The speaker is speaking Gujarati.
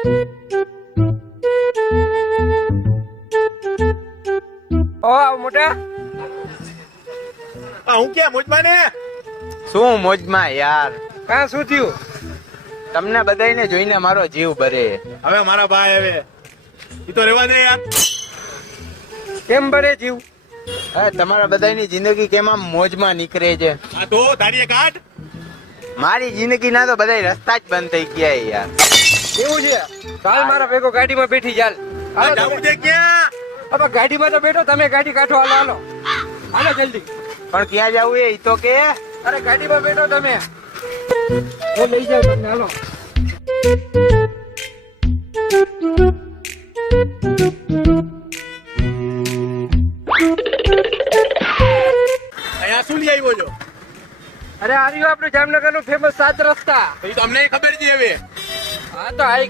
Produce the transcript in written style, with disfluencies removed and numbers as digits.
ઓ મોટા હું ક્યાં મોજમાં ને? શું મોજમાં યાર? કાં શું થયું? તમને બધાને જોઈને મારો જીવ ભરે. હવે મારા ભાઈ હવે ઈ તો રેવા દે યાર. કેમ ભરે જીવ? હવે તમારા બધાની જિંદગી કેમ આમ મોજમાં નીકળે છે? આ તો તારી કાઢ. મારી જિંદગી ના તો બધા રસ્તા જ બંધ થઈ ગયા યાર. એવું છે? ચાલ મારા ભેગો ગાડીમાં બેઠી ચાલ. હાલો જાવું છે ક્યાં? હવે ગાડીમાં તો બેઠો, તમે ગાડી કાઢો. હાલો હાલો હાલો જલ્દી. પણ ક્યાં જવું એ તો કે? અરે ગાડીમાં બેઠો તમે, હું લઈ જાઉં તમને. હાલો. અહીંયા શું લઈ આવ્યો છો? અરે આ રહ્યું આપણું જામનગર નું ફેમસ 7 રસ્તા. એ તો અમને ખબર છે હવે. હા તો આ